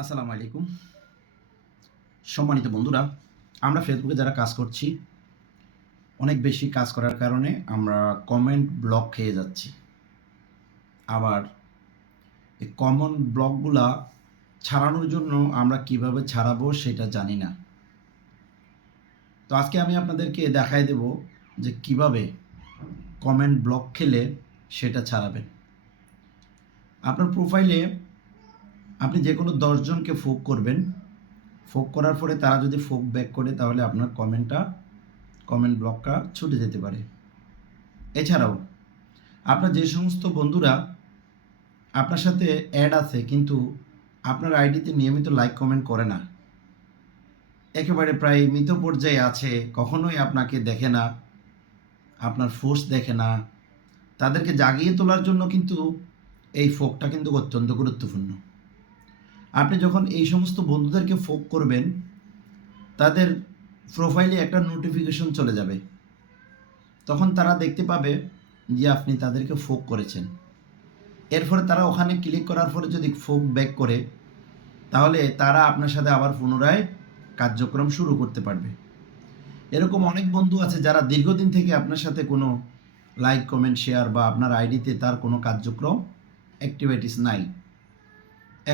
আসসালামু আলাইকুম। সম্মানিত বন্ধুরা, আমরা ফেসবুকে যারা কাজ করছি, অনেক বেশি কাজ করার কারণে আমরা কমেন্ট ব্লক খেয়ে যাচ্ছি। আবার এই কমন ব্লকগুলা ছাড়ানোর জন্য আমরা কীভাবে ছাড়াবো সেটা জানি না। তো আজকে আমি আপনাদেরকে দেখাই দেব যে কীভাবে কমেন্ট ব্লক খেলে সেটা ছাড়াবেন। আপনার প্রোফাইলে আপনি যে কোনো দশজনকে ফোক করবেন, ফোক করার পরে তারা যদি ফোক ব্যাক করে, তাহলে আপনার কমেন্টটা, কমেন্ট ব্লকটা ছুটে যেতে পারে। এছাড়াও, আপনার যে সমস্ত বন্ধুরা আপনার সাথে অ্যাড আছে, কিন্তু আপনার আইডিতে নিয়মিত লাইক, কমেন্ট করে না, একেবারে প্রায় মৃত পর্যায়ে আছে, কখনোই আপনাকে দেখে না, আপনার ফোর্স দেখে না, তাদেরকে জাগিয়ে তোলার জন্য কিন্তু এই ফোকটা কিন্তু অত্যন্ত গুরুত্বপূর্ণ। আপনি যখন এই সমস্ত বন্ধুদেরকে ফোক করবেন, তাদের প্রোফাইলে একটা নোটিফিকেশন চলে যাবে। তখন তারা দেখতে পাবে যে আপনি তাদেরকে ফোক করেছেন। এর ফলে তারা ওখানে ক্লিক করার পরে যদি ফোক ব্যাক করে, তাহলে তারা আপনার সাথে আবার পুনরায় কার্যক্রম শুরু করতে পারবে। এরকম অনেক বন্ধু আছে যারা দীর্ঘদিন থেকে আপনার সাথে কোনো লাইক কমেন্ট শেয়ার বা আপনার আইডিতে তার কোনো কার্যক্রম অ্যাক্টিভিটিস নাই।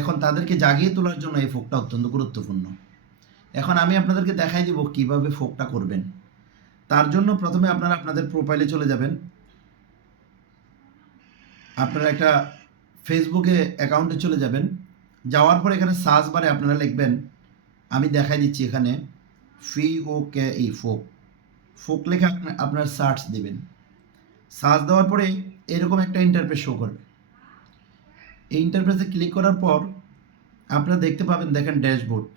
এখন তাদেরকে জাগিয়ে তোলার জন্য এই ফোকটা অত্যন্ত গুরুত্বপূর্ণ। এখন আমি আপনাদেরকে দেখাই দিব কীভাবে ফোকটা করবেন। তার জন্য প্রথমে আপনারা আপনাদের প্রোফাইলে চলে যাবেন। আপনারা একটা ফেসবুকে অ্যাকাউন্টে চলে যাবেন। যাওয়ার পর এখানে সার্চ বারে আপনারা লিখবেন, আমি দেখাই দিচ্ছি এখানে ফি ও কে ই ফোক। ফোক লেখা আপনার সার্চ দেবেন। সার্চ দেওয়ার পরে এরকম একটা ইন্টারফেস শো করবে। এই ইন্টারফেসে ক্লিক করার পর আপনারা দেখতে পাবেন, দেখেন ড্যাশবোর্ড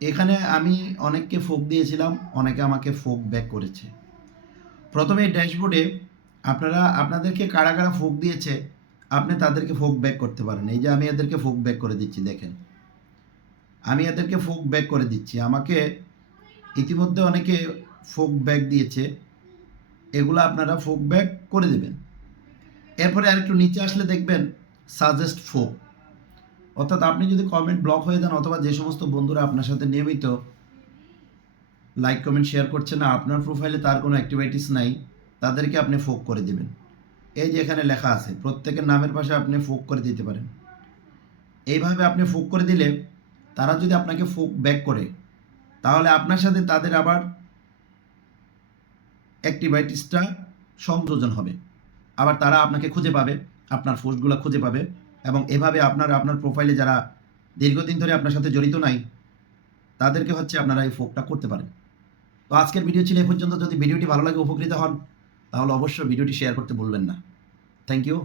এখানে আমি অনেককে ফোক দিয়েছিলাম, অনেকে আমাকে ফোক ব্যাক করেছে। প্রথমে এই ড্যাশবোর্ডে আপনারা, আপনাদেরকে কারা কারা ফোক দিয়েছে, আপনি তাদেরকে ফোক ব্যাক করতে পারেন। এই যে আমি এদেরকে ফোক ব্যাক করে দিচ্ছি, দেখেন। আমি এদেরকে ফোক ব্যাক করে দিচ্ছি। আমাকে ইতিমধ্যে অনেকে ফোক ব্যাক দিয়েছে। এগুলো আপনারা ফোক ব্যাক করে দেবেন। এরপরে আরেকটু নিচে আসলে দেখবেন সাজেস্ট ফোক অর্থাৎ আপনি যদি কমেন্ট ব্লক হয়ে যান অথবা যে সমস্ত বন্ধুরা আপনার সাথে নিয়মিত লাইক কমেন্ট শেয়ার করছে না, আপনার প্রোফাইলে তার কোনো অ্যাক্টিভিটিস নাই, তাদেরকে আপনি ফোক করে দেবেন। এই যে এখানে লেখা আছে, প্রত্যেকের নামের পাশে আপনি ফোক করে দিতে পারেন। এইভাবে আপনি ফোক করে দিলে তারা যদি আপনাকে ফোক ব্যাক করে, তাহলে আপনার সাথে তাদের আবার অ্যাক্টিভাইটিসটা সংযোজন হবে। আবার তারা আপনাকে খুঁজে পাবে। আপনার পোস্টগুলো খুঁজে পাবে এবং এভাবে আপনার আপনার প্রোফাইলে যারা দীর্ঘদিন ধরে আপনার সাথে জড়িত নাই, তাদেরকে হচ্ছে আপনারা এই ফোকটা করতে পারেন। তো আজকের ভিডিও ছিল এ পর্যন্ত। যদি ভিডিওটি ভালো লাগে, উপকৃত হন, তাহলে অবশ্যই ভিডিওটি শেয়ার করতে বলবেন না। Thank you